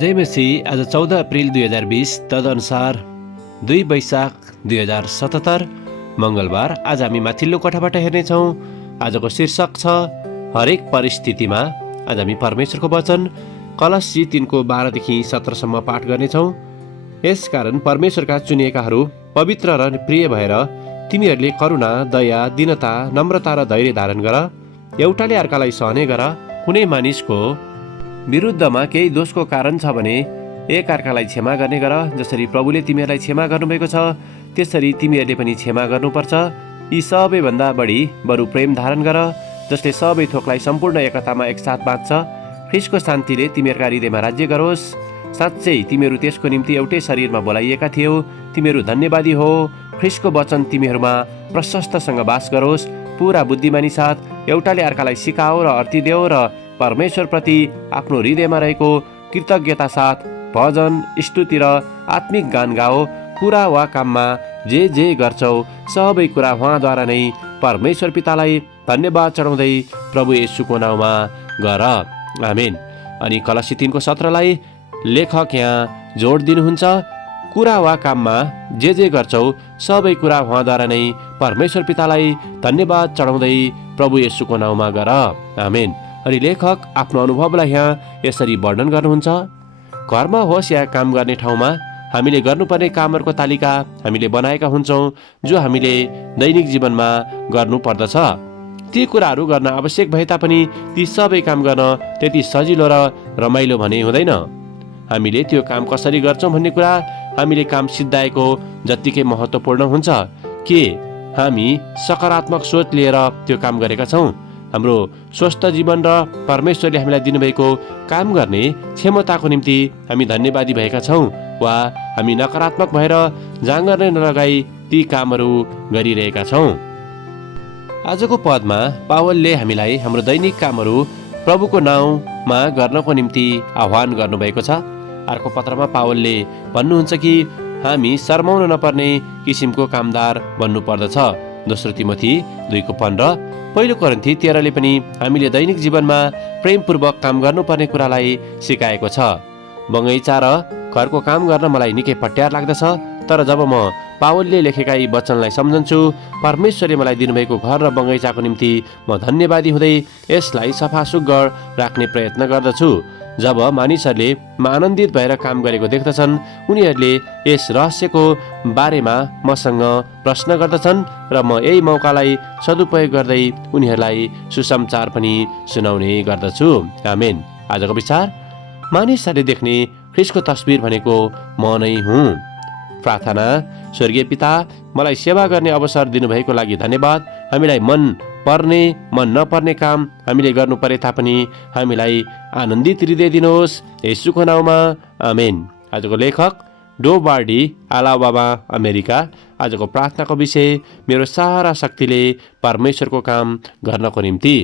जय मसीह। आज 14 अप्रिल 2020 तदनुसार 2 वैशाख 2077 मङ्गलबार। आज हामी माथिल्लो कोठाबाट हेर्नेछौँ। आजको शीर्षक छ हरेक परिस्थितिमा। आज हामी परमेश्वरको वचन कलसी 3:12देखि 17सम्म पाठ गर्नेछौँ। यसकारण परमेश्वरका चुनिएकाहरू पवित्र र प्रिय भएर तिमीहरूले करुणा, दया, दीनता, नम्रता र धैर्य धारण गर। एउटाले अर्कालाई सहने गर। कुनै मानिसको विरुद्धमा केही दोषको कारण छ भने एक अर्कालाई क्षमा गर्ने गर। जसरी प्रभुले तिमीहरूलाई क्षमा गर्नुभएको छ त्यसरी तिमीहरूले पनि क्षमा गर्नुपर्छ। यी सबैभन्दा बढी बरु प्रेम धारण गर, जसले सबै थोकलाई सम्पूर्ण एकतामा एकसाथ बाँध्छ। ख्रीष्टको शान्तिले तिमीहरूका हृदयमा राज्य गरोस्। साँच्चै तिमीहरू त्यसको निम्ति एउटै शरीरमा बोलाइएका थियौ। तिमीहरू धन्यवादी हो। ख्रीष्टको वचन तिमीहरूमा प्रशस्तसँग बास गरोस्। पुरा बुद्धिमानी साथ एउटाले अर्कालाई सिकाओ र अर्ती देऊ र परमेश्वरप्रति आफ्नो हृदयमा रहेको कृतज्ञता साथ भजन, स्तुति र आत्मिक गान गाओ। कुरा वा काममा जे गर्छौ सबै कुरा उहाँद्वारा नै परमेश्वर पितालाई धन्यवाद चढाउँदै प्रभु येशूको नाउँमा गर। आमेन। अनि कलसी 3:17लाई लेखक यहाँ जोड दिनुहुन्छ। कुरा वा काममा जे गर्छौ सबै कुरा उहाँद्वारा नै परमेश्वर पितालाई धन्यवाद चढाउँदै प्रभु येशूको नाउँमा गर। आमेन। अनि लेखक आफ्नो अनुभवलाई यहाँ यसरी वर्णन गर्नुहुन्छ। घरमा होस् या काम गर्ने ठाउँमा हामीले गर्नुपर्ने कामहरूको तालिका हामीले बनाएका हुन्छौँ, जो हामीले दैनिक जीवनमा गर्नु पर्दछ। ती कुराहरू गर्न आवश्यक भए तापनि ती सबै काम गर्न त्यति सजिलो र रमाइलो भने हुँदैन। हामीले त्यो काम कसरी गर्छौँ भन्ने कुरा हामीले काम सिद्धाएको जत्तिकै महत्त्वपूर्ण हुन्छ। के हामी सकारात्मक सोच लिएर त्यो काम गरेका छौँ? हाम्रो स्वस्थ जीवन र परमेश्वरले हामीलाई दिनुभएको काम गर्ने क्षमताको निम्ति हामी धन्यवादी भएका छौँ, वा हामी नकारात्मक भएर जाँगर नै नलगाई ती कामहरू गरिरहेका छौँ? आजको पदमा पावलले हामीलाई हाम्रो दैनिक कामहरू प्रभुको नाउँमा गर्नको निम्ति आह्वान गर्नुभएको छ। अर्को पत्रमा पावलले भन्नुहुन्छ कि हामी शर्माउन नपर्ने किसिमको कामदार बन्नु पर्दछ। दोस्रो तिमोथी 2:15। पहिलो कोरिन्थी 13ले पनि हामीले दैनिक जीवनमा प्रेमपूर्वक काम गर्नुपर्ने कुरालाई सिकाएको छ। बगैँचा र घरको काम गर्न मलाई निकै पट्यार लाग्दछ, तर जब म पावलले लेखेका यी वचनलाई सम्झन्छु, परमेश्वरले मलाई दिनुभएको घर र बगैँचाको निम्ति म धन्यवादी हुँदै यसलाई सफा सुग्घर राख्ने प्रयत्न गर्दछु। जब मानिसहरूले आनन्दित भएर काम गरेको देख्दछन्, उनीहरूले यस रहस्यको बारेमा मसँग प्रश्न गर्दछन् र म यही मौकालाई सदुपयोग गर्दै उनीहरूलाई सुसमाचार पनि सुनाउने गर्दछु। आमेन। आजको विचार, मानिसहरूले देख्ने ख्रीष्टको तस्बिर भनेको म नै हुँ। प्रार्थना। स्वर्गीय पिता, मलाई सेवा गर्ने अवसर दिनुभएको लागि धन्यवाद। हामीलाई मन पर्ने मन नपर्ने काम हामीले गर्नु परे तापनि हामीलाई आनन्दित हृदय दिनुहोस्, येशूको नाउँमा। आमेन। आजको लेखक डोबार्डी, अलाबामा, अमेरिका। आजको प्रार्थनाको विषय, मेरो सारा शक्तिले परमेश्वरको काम गर्नको निम्ति।